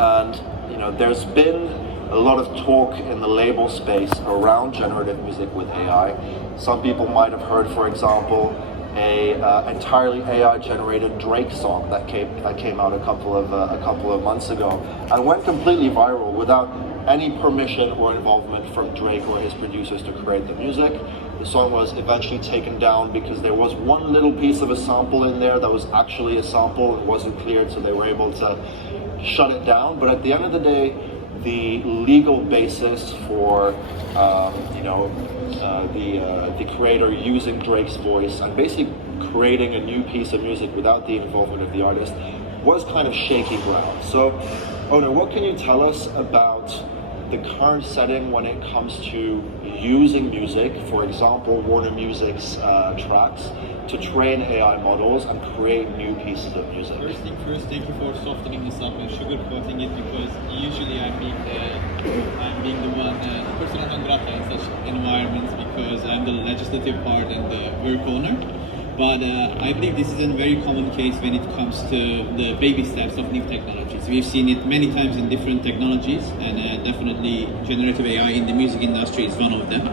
And there's been a lot of talk in the label space around generative music with AI. Some people might have heard, for example, a entirely AI-generated Drake song that came out a couple of months ago and went completely viral without any permission or involvement from Drake or his producers to create the music. The song was eventually taken down because there was one little piece of a sample in there that was actually a sample and wasn't cleared, so they were able to shut it down. But at the end of the day, the legal basis for the creator using Drake's voice and basically creating a new piece of music without the involvement of the artist was kind of shaky ground. So, Onur, what can you tell us about the current setting when it comes to using music, for example, Warner Music's tracks, to train AI models and create new pieces of music? First thing first, thank you for softening this up and sugarcoating it, because usually I'm being the one, the persona non grata in such environments, because I'm the legislative part and the work owner. But I believe this is a very common case when it comes to the baby steps of new technologies. We've seen it many times in different technologies, and definitely generative AI in the music industry is one of them.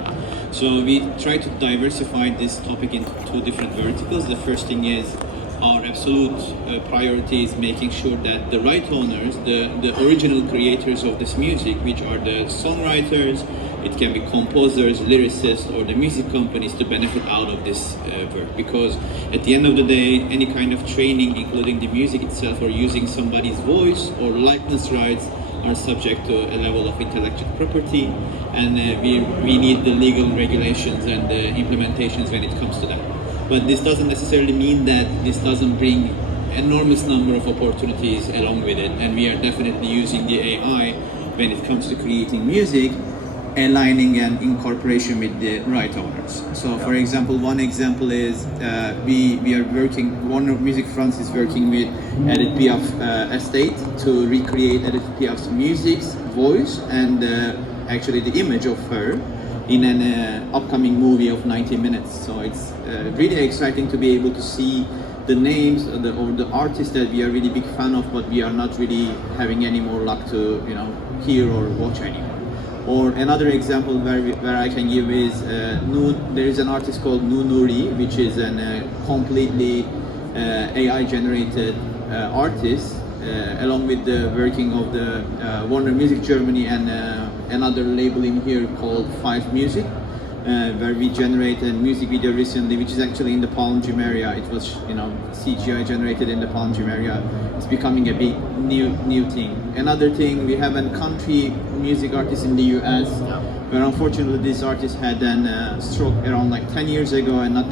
So we try to diversify this topic into two different verticals. The first thing is our absolute priority is making sure that the right owners, the original creators of this music, which are the songwriters, it can be composers, lyricists, or the music companies, to benefit out of this work. Because at the end of the day, any kind of training, including the music itself, or using somebody's voice or likeness rights, are subject to a level of intellectual property, and we need the legal regulations and the implementations when it comes to that. But this doesn't necessarily mean that this doesn't bring enormous number of opportunities along with it, and we are definitely using the AI when it comes to creating music, aligning and incorporation with the right owners. So for example, one example is we are working, Warner Music France is working with Edith Piaf estate to recreate Edith Piaf's music's voice and actually the image of her in an upcoming movie of 90 minutes. So it's really exciting to be able to see the names or the artists that we are really big fan of, but we are not really having any more luck to hear or watch anymore. Or another example where I can give is there is an artist called Nuri, which is a completely AI generated artist, along with the working of the Warner Music Germany and another label in here called Five Music, where we generated a music video recently, which is actually in the Palm Gym area. It was CGI generated in the Palm Gym area. It's becoming a big new thing. Another thing, we have a country music artist in the US, where unfortunately this artist had a stroke around like 10 years ago and not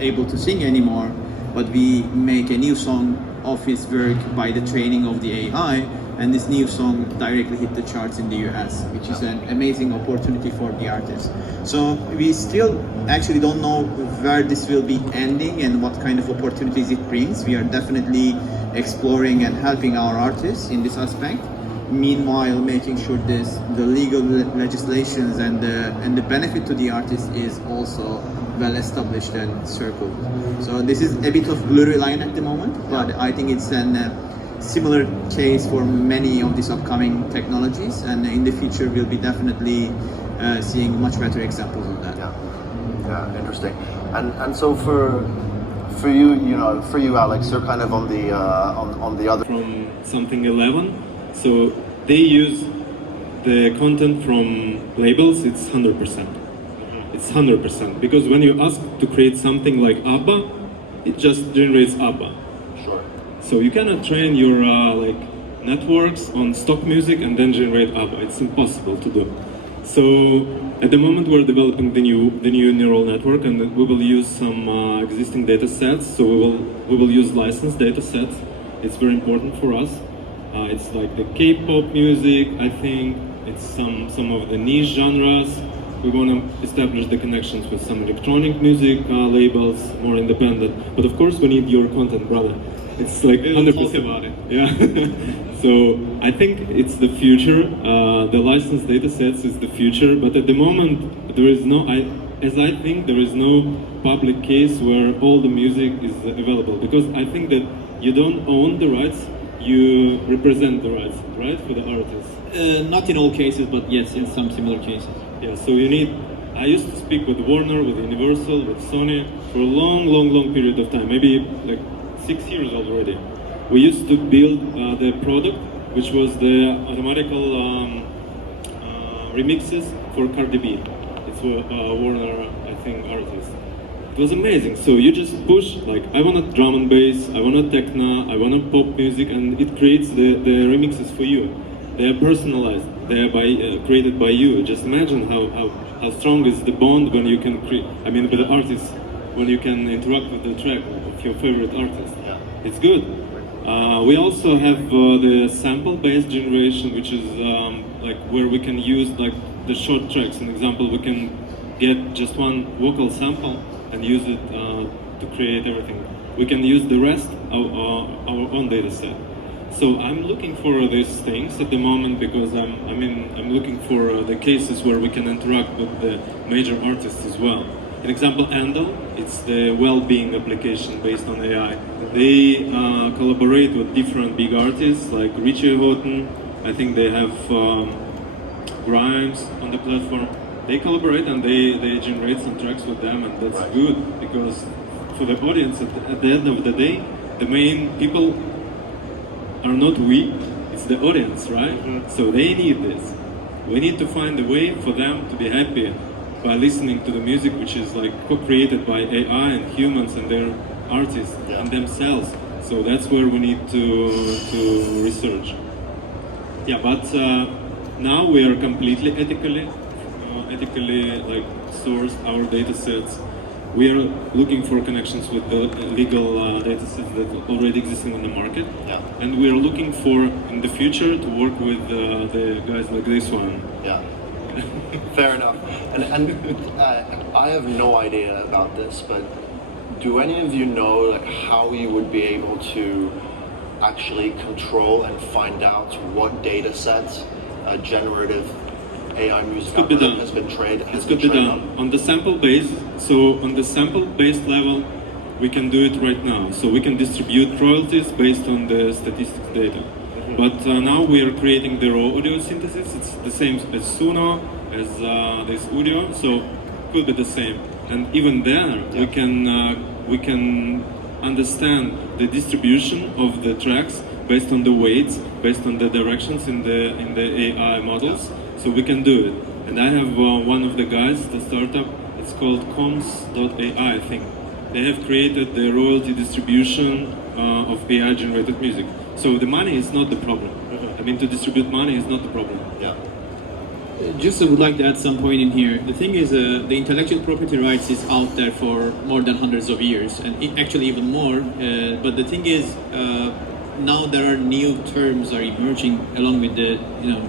able to sing anymore. But we make a new song of his work by the training of the AI, and this new song directly hit the charts in the US, which is an amazing opportunity for the artist. So we still actually don't know where this will be ending and what kind of opportunities it brings. We are definitely exploring and helping our artists in this aspect. Meanwhile, making sure the legal legislations and the benefit to the artist is also well established and circled. So this is a bit of blurry line at the moment, but I think it's a similar case for many of these upcoming technologies, and in the future we'll be definitely seeing much better examples of that. Yeah, interesting. And so for you, Alex, you're kind of on the other from something 11. So they use the content from labels. It's 100%. It's 100% because when you ask to create something like ABBA, it just generates ABBA. Sure. So you cannot train your networks on stock music and then generate ABBA. It's impossible to do. So at the moment we're developing the new neural network, and we will use some existing data sets. So we will use licensed data sets. It's very important for us. It's like the K-pop music. I think it's some of the niche genres. We want to establish the connections with some electronic music labels, more independent. But of course, we need your content, brother. It's like 100% about it. Yeah. So I think it's the future. The licensed data sets is the future. But at the moment, there is no. I think there is no public case where all the music is available, because I think that you don't own the rights. you represent the rights, right, for the artists. Not in all cases, but yes, in some similar cases. Yeah, so you need. I used to speak with Warner, with Universal, with Sony for a long period of time, maybe like 6 years already. We used to build the product, which was the automatical remixes for Cardi B. It's a Warner, I think, artist. It was amazing. So you just push, like, I want a drum and bass, I want a techno, I want a pop music, and it creates the remixes for you. They are personalized. They are created by you. Just imagine how strong is the bond when you can create. I mean, with the artist, when you can interact with the track of your favorite artist. Yeah. It's good. We also have the sample-based generation, which is like where we can use like the short tracks. An example, we can get just one vocal sample and use it to create everything. We can use the rest of our own data set. So I'm looking for these things at the moment because I'm looking for the cases where we can interact with the major artists as well. An example, Andal, it's the well-being application based on AI. They collaborate with different big artists like Richie Houghton. I think they have Grimes on the platform. They collaborate and they generate some tracks with them, and that's good because for the audience at the end of the day, the main people are not we, it's the audience, right? So they need this. We need to find a way for them to be happy by listening to the music which is like co-created by AI and humans and their artists and themselves. So that's where we need to research. Yeah, but now we are completely ethically like source our data sets. We are looking for connections with the legal data sets that are already existing on the market. Yeah. And we are looking for, in the future, to work with the guys like this one. Yeah. Fair enough. And I have no idea about this, but do any of you know like how you would be able to actually control and find out what data sets generative AI music Could be done. has been trained This could be done on the sample base. So on the sample based level, we can do it right now. So we can distribute royalties based on the statistics data. But now we are creating the raw audio synthesis. It's the same as Suno, as this audio. So could be the same. And even there, we can understand the distribution of the tracks based on the weights, based on the directions in the AI models. So we can do it. And I have one of the guys, the startup, it's called Comms.ai, I think. They have created the royalty distribution of AI generated music. So the money is not the problem. I mean, to distribute money is not the problem. Yeah. Just would like to add some point in here. The thing is, the intellectual property rights is out there for more than hundreds of years, and actually even more. But the thing is, now there are new terms are emerging along with the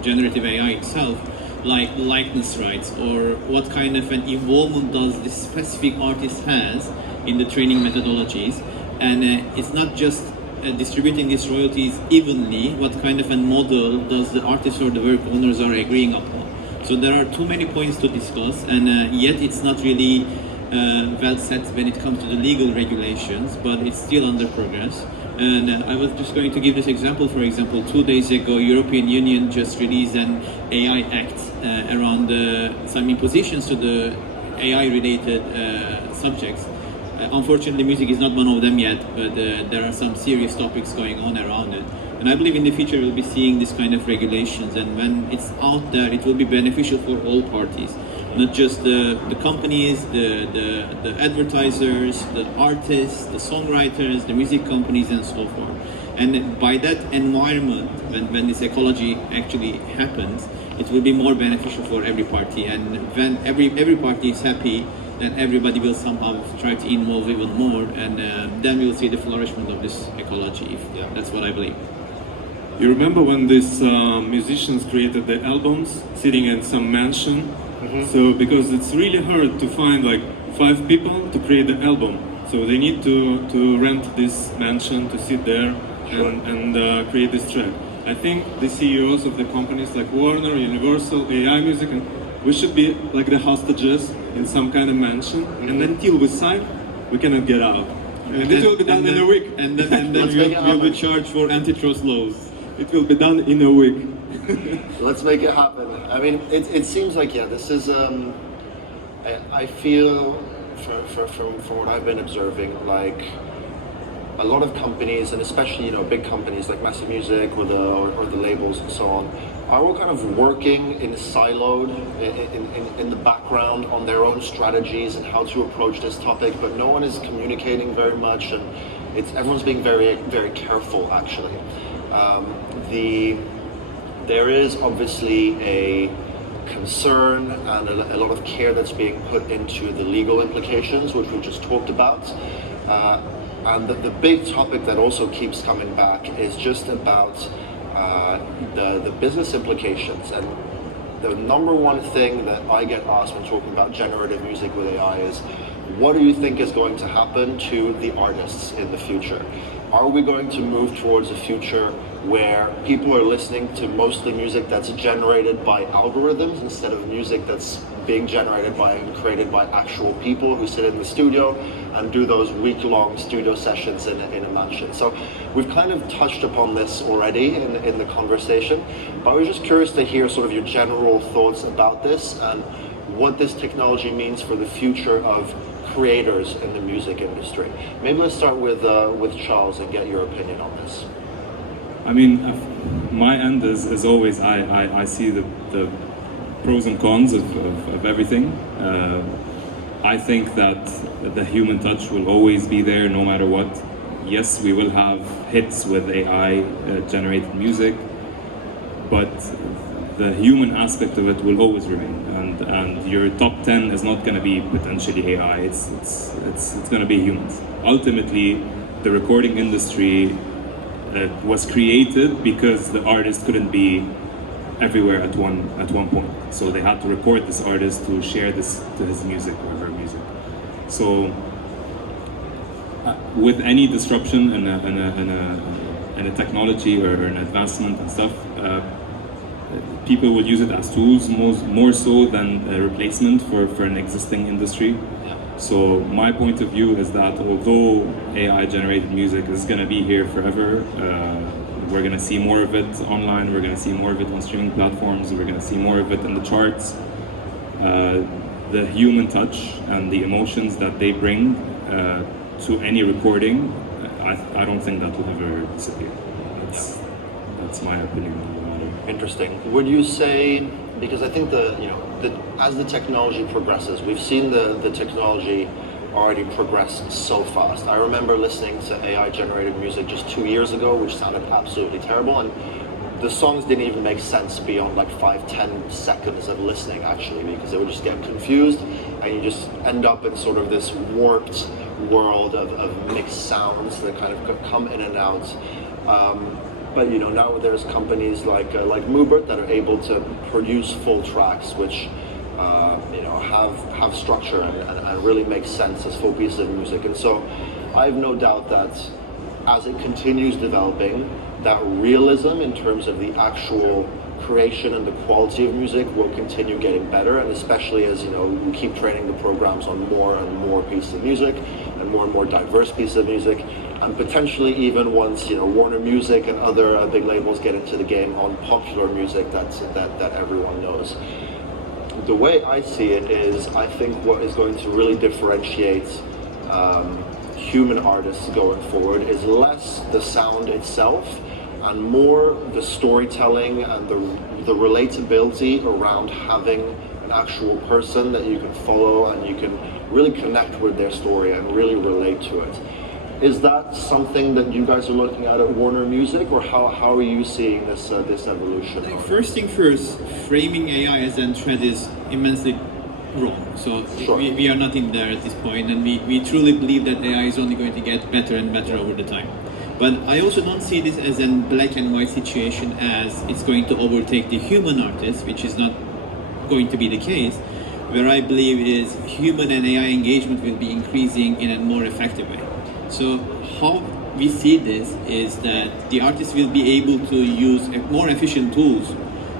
generative AI itself, like likeness rights, or what kind of an involvement does this specific artist has in the training methodologies, and it's not just distributing these royalties evenly. What kind of a model does the artist or the work owners are agreeing upon? So there are too many points to discuss, and yet it's not really well set when it comes to the legal regulations, but it's still under progress. And I was just going to give this example. For example, 2 days ago, European Union just released an AI Act around some impositions to the AI-related subjects. Unfortunately, music is not one of them yet, but there are some serious topics going on around it. And I believe in the future we'll be seeing this kind of regulations, and when it's out there, it will be beneficial for all parties. Not just the companies, the advertisers, the artists, the songwriters, the music companies, and so forth. And by that environment, when this ecology actually happens, it will be more beneficial for every party. And when every party is happy, then everybody will somehow try to involve even more, and then we'll see the flourishment of this ecology. That's what I believe. You remember when these musicians created the albums, sitting in some mansion? So because it's really hard to find like 5 people to create the album, so they need to rent this mansion to sit there and create this track. I think the CEOs of the companies like Warner, Universal, AI Music, and we should be like the hostages in some kind of mansion, and until we sign, we cannot get out. And it will be done in a week. And then Let's make it we'll be happen. charged for antitrust laws. It will be done in a week. Let's make it happen. I mean, it seems like, yeah, this is, I feel from what I've been observing, like a lot of companies, and especially, you know, big companies like Massive Music or the labels and so on, are all kind of working in siloed in the background on their own strategies and how to approach this topic, but no one is communicating very much, and everyone's being very, very careful, actually. There is obviously a concern and a lot of care that's being put into the legal implications, which we just talked about. And the big topic that also keeps coming back is just about the business implications. And the number one thing that I get asked when talking about generative music with AI is, what do you think is going to happen to the artists in the future? Are we going to move towards a future where people are listening to mostly music that's generated by algorithms instead of music that's being generated by and created by actual people who sit in the studio and do those week-long studio sessions in a mansion? So we've kind of touched upon this already in the conversation, but I was just curious to hear sort of your general thoughts about this and what this technology means for the future of creators in the music industry. Maybe let's start with Charles and get your opinion on this. I mean, my end is, as always, I see the pros and cons of everything. I think that the human touch will always be there no matter what. Yes, we will have hits with AI generated music, but the human aspect of it will always remain. And your top 10 is not going to be potentially AI. It's going to be humans. Ultimately, the recording industry was created because the artist couldn't be everywhere at one point. So they had to record this artist to share this to his music or her music. So with any disruption in a technology or an advancement and stuff, people will use it as tools more so than a replacement for an existing industry. So my point of view is that although AI-generated music is going to be here forever, we're going to see more of it online, we're going to see more of it on streaming platforms, we're going to see more of it in the charts. The human touch and the emotions that they bring to any recording, I don't think that will ever disappear. That's my opinion on the matter. Interesting. Would you say, because I think as the technology progresses, we've seen the technology already progress so fast. I remember listening to AI-generated music just 2 years ago, which sounded absolutely terrible, and the songs didn't even make sense beyond like 5-10 seconds of listening, actually, because they would just get confused, and you just end up in sort of this warped world of mixed sounds that kind of come in and out. But now there's companies like Moobert that are able to produce full tracks, which have structure and really make sense as full pieces of music. And so I have no doubt that as it continues developing, that realism in terms of the actual creation and the quality of music will continue getting better, and especially as we keep training the programs on more and more pieces of music and more diverse pieces of music, and potentially even once Warner Music and other big labels get into the game on popular music that everyone knows. The way I see it is, I think what is going to really differentiate human artists going forward is less the sound itself and more the storytelling and the relatability around having an actual person that you can follow and you can really connect with their story and really relate to it. Is that something that you guys are looking at Warner Music, or how are you seeing this evolution? First thing first, framing AI as a threat is immensely wrong. So Sure. we are not in there at this point, and we truly believe that AI is only going to get better and better over the time. But I also don't see this as a black and white situation, as it's going to overtake the human artist, which is not going to be the case. Where I believe is human and AI engagement will be increasing in a more effective way. So how we see this is that the artists will be able to use more efficient tools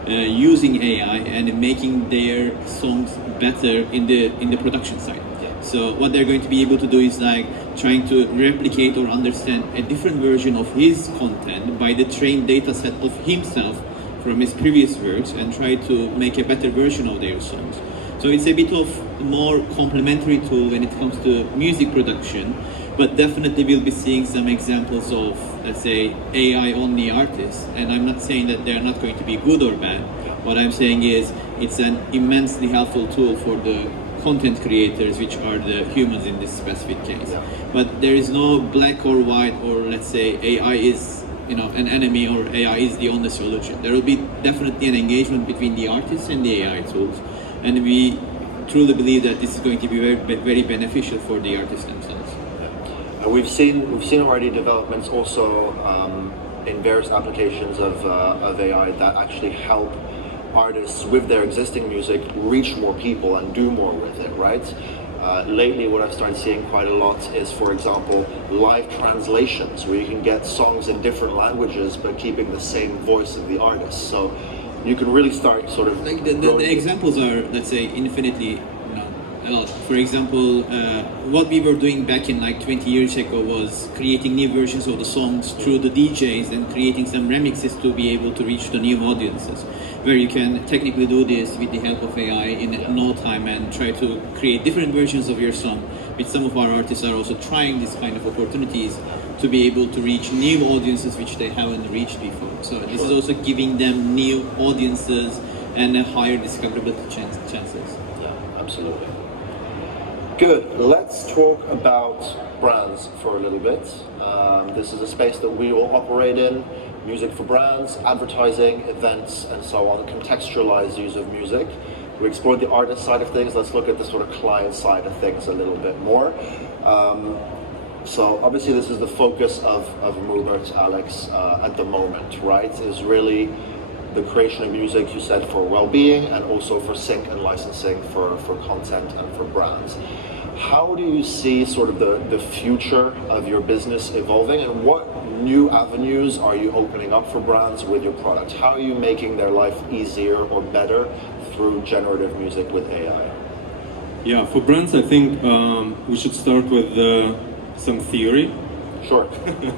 using AI and making their songs better in the production side. So what they're going to be able to do is like trying to replicate or understand a different version of his content by the trained data set of himself from his previous works and try to make a better version of their songs. So it's a bit of a more complementary tool when it comes to music production, but definitely we'll be seeing some examples of, let's say, AI-only artists. And I'm not saying that they're not going to be good or bad. What I'm saying is it's an immensely helpful tool for the content creators, which are the humans in this specific case. But there is no black or white, or let's say AI is an enemy or AI is the only solution. There will be definitely an engagement between the artists and the AI tools, and we truly believe that this is going to be very beneficial for the artists themselves. And we've seen already developments also in various applications of AI that actually help artists with their existing music reach more people and do more with it, right? Lately, what I've started seeing quite a lot is, for example, live translations, where you can get songs in different languages but keeping the same voice of the artist. So you can really start sort of like the examples are, let's say, infinitely a lot. For example, what we were doing back in like 20 years ago was creating new versions of the songs through the DJs and creating some remixes to be able to reach the new audiences, where you can technically do this with the help of AI in no time and try to create different versions of your song. Which some of our artists are also trying these kind of opportunities to be able to reach new audiences which they haven't reached before. So this is also giving them new audiences and a higher discoverability chances. Yeah, absolutely. Good. Let's talk about brands for a little bit. This is a space that we all operate in. Music for brands, advertising, events, and so on. Contextualized use of music. We explored the artist side of things. Let's look at the sort of client side of things a little bit more. So obviously this is the focus of Moobert, Alex, at the moment, right? Is really the creation of music, you said, for well-being and also for sync and licensing for content and for brands. How do you see sort of the future of your business evolving, and what new avenues are you opening up for brands with your product? How are you making their life easier or better through generative music with AI? Yeah, for brands, I think we should start with some theory. Sure,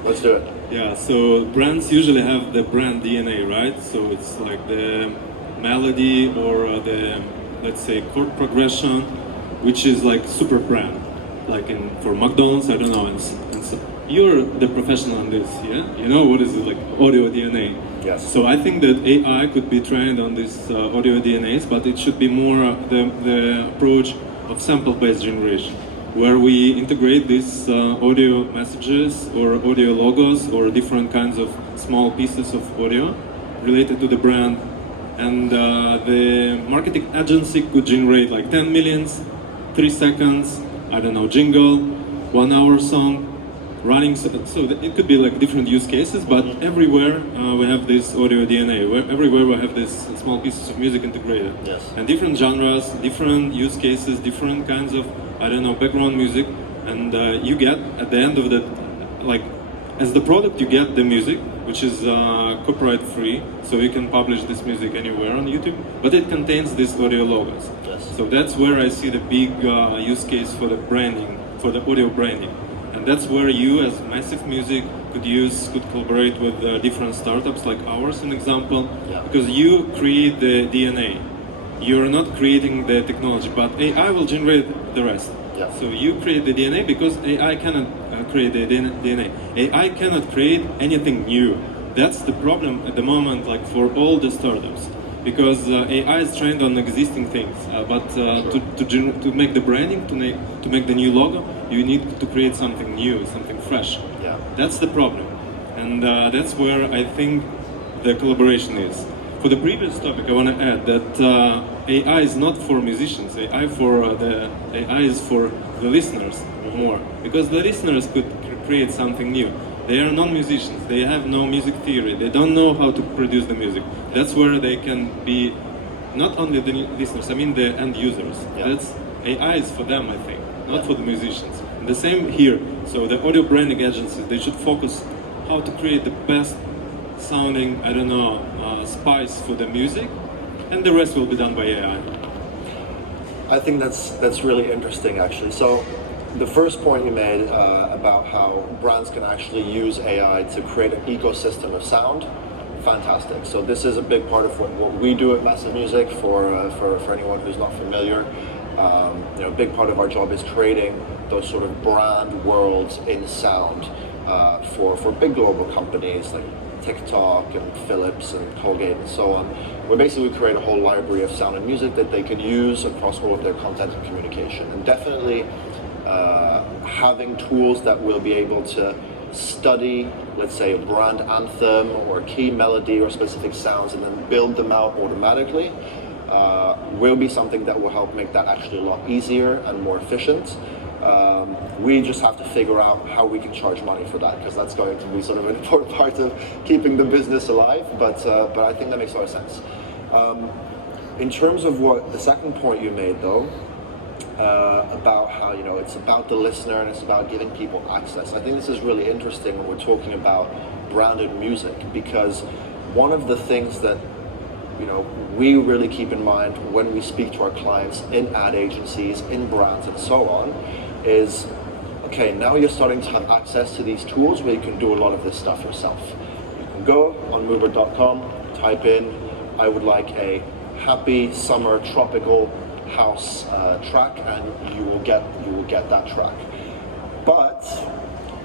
let's do it. Yeah, so brands usually have the brand DNA, right? So it's like the melody or the, let's say, chord progression, which is like super brand. Like for McDonald's, I don't know, and so you're the professional in this, yeah? You know what is it, like audio DNA? Yes. So I think that AI could be trained on these audio DNAs, but it should be more the approach of sample-based generation, where we integrate these audio messages or audio logos or different kinds of small pieces of audio related to the brand. And the marketing agency could generate like 10 millions, 3 seconds, I don't know, jingle, 1 hour song, running. So it could be like different use cases, but everywhere we have this audio DNA. Everywhere we have these small pieces of music integrated. Yes. And different genres, different use cases, different kinds of, I don't know, background music. And you get, at the end of the, like, as the product, you get the music, which is copyright free, so you can publish this music anywhere on YouTube, but it contains these audio logos. Yes. So that's where I see the big use case for the branding, for the audio branding. And that's where you, as Massive Music, could collaborate with different startups like ours, an example, Yeah. because you create the DNA. You're not creating the technology, but AI will generate the rest. Yeah. So you create the DNA because AI cannot create the DNA. AI cannot create anything new. That's the problem at the moment, like for all the startups, because AI is trained on existing things. But to make the branding, to make the new logo, you need to create something new, something fresh. Yeah. That's the problem, and that's where I think the collaboration is. For the previous topic, I want to add that AI is not for musicians. AI is for the listeners more, because the listeners could create something new. They are non-musicians. They have no music theory. They don't know how to produce the music. That's where they can be not only the listeners. I mean the end users. Yeah. That's AI is for them, I think, not for the musicians. And the same here. So the audio branding agencies, they should focus how to create the best sounding, I don't know, spice for the music, and the rest will be done by AI. I think that's really interesting, actually. So the first point you made about how brands can actually use AI to create an ecosystem of sound, fantastic. So this is a big part of what we do at Massive Music. For anyone who's not familiar, a big part of our job is creating those sort of brand worlds in sound for big global companies like TikTok and Philips and Colgate and so on. We basically create a whole library of sound and music that they can use across all of their content and communication. And definitely having tools that will be able to study, let's say, a brand anthem or a key melody or specific sounds and then build them out automatically will be something that will help make that actually a lot easier and more efficient. We just have to figure out how we can charge money for that, because that's going to be sort of an important part of keeping the business alive, but I think that makes a lot of sense. In terms of what the second point you made though, about how it's about the listener and it's about giving people access. I think this is really interesting when we're talking about branded music, because one of the things that we really keep in mind when we speak to our clients in ad agencies, in brands and so on, is okay, now you're starting to have access to these tools where you can do a lot of this stuff yourself. You can go on Mover.com, type in, I would like a happy summer tropical house track, and you will get that track. But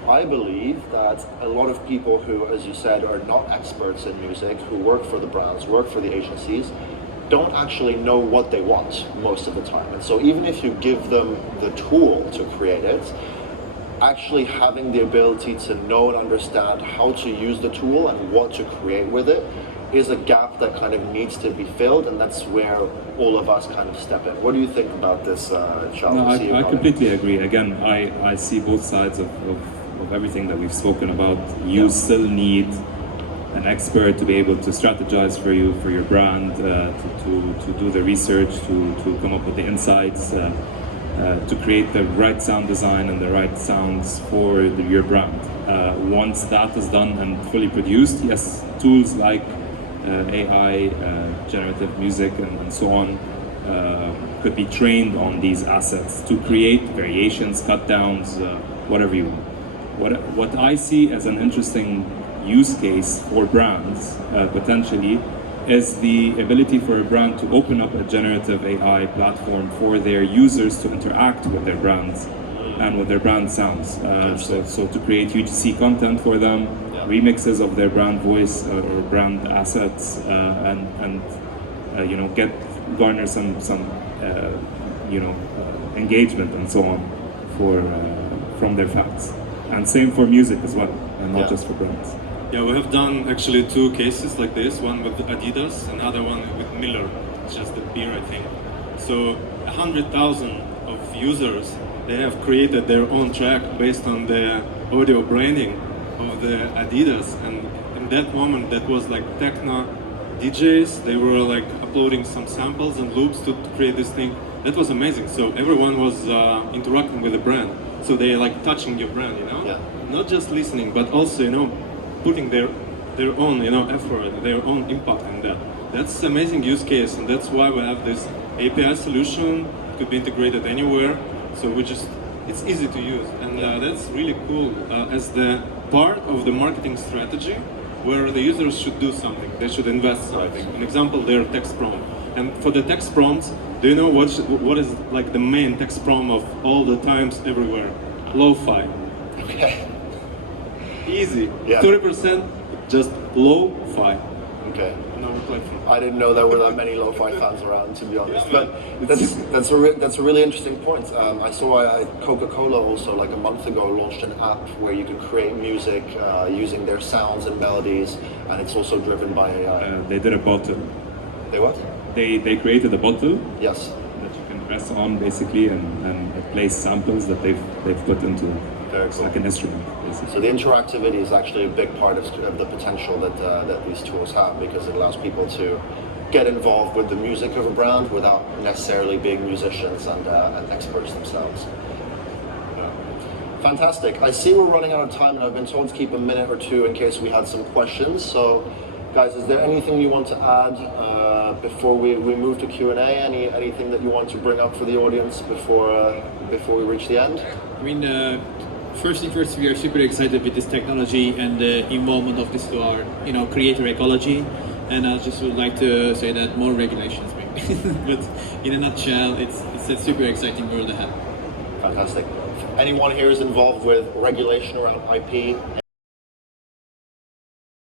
I believe that a lot of people who, as you said, are not experts in music, who work for the brands, work for the agencies, don't actually know what they want most of the time. And so even if you give them the tool to create it, actually having the ability to know and understand how to use the tool and what to create with it is a gap that kind of needs to be filled, and that's where all of us kind of step in. What do you think about this, Charles? No, I completely agree. Again, I see both sides of everything that we've spoken about. You still need an expert to be able to strategize for you, for your brand, to do the research, to come up with the insights, to create the right sound design and the right sounds for your brand. Once that is done and fully produced, yes, tools like AI, generative music and so on could be trained on these assets to create variations, cut downs, whatever you want. What I see as an interesting use case for brands potentially is the ability for a brand to open up a generative AI platform for their users to interact with their brands and with their brand sounds. So to create UGC content for them, remixes of their brand voice or brand assets, and garner some engagement and so on from their fans. And same for music as well, and not just for brands. Yeah, we have done actually 2 cases like this, one with Adidas, another one with Miller, just the beer, I think. So 100,000 of users, they have created their own track based on the audio branding of the Adidas, and in that moment that was like techno DJs, they were like uploading some samples and loops to create this thing. That was amazing. So everyone was interacting with the brand. So they like touching your brand, not just listening, but also, putting their own, effort, their own impact in that. That's an amazing use case, and that's why we have this API solution. It could be integrated anywhere. So it's easy to use, and that's really cool as the part of the marketing strategy where the users should do something. They should invest something. An example, their text prompt. And for the text prompts, do you know what is like the main text prompt of all the times everywhere? Lo-fi. Okay. Easy. Yeah. 30% just lo-fi. Okay. No platform. I didn't know there were that many lo-fi fans around, to be honest. But that's a really interesting point. I saw Coca-Cola also like a month ago launched an app where you could create music using their sounds and melodies, and it's also driven by AI. They did a bottle. They what? They created a bottle. Yes. That you can press on basically, and it plays samples that they've put into. Very It's cool. like an instrument, basically. So the interactivity is actually a big part of the potential that these tools have, because it allows people to get involved with the music of a brand without necessarily being musicians and experts themselves. Fantastic. I see we're running out of time, and I've been told to keep a minute or 2 in case we had some questions. So, guys, is there anything you want to add before we move to Q&A? Anything that you want to bring up for the audience before we reach the end? I mean, first thing first, we are super excited with this technology and the involvement of this to our, creator ecology. And I just would like to say that more regulations, maybe. But in a nutshell, it's a super exciting world ahead. Fantastic. Anyone here is involved with regulation around IP?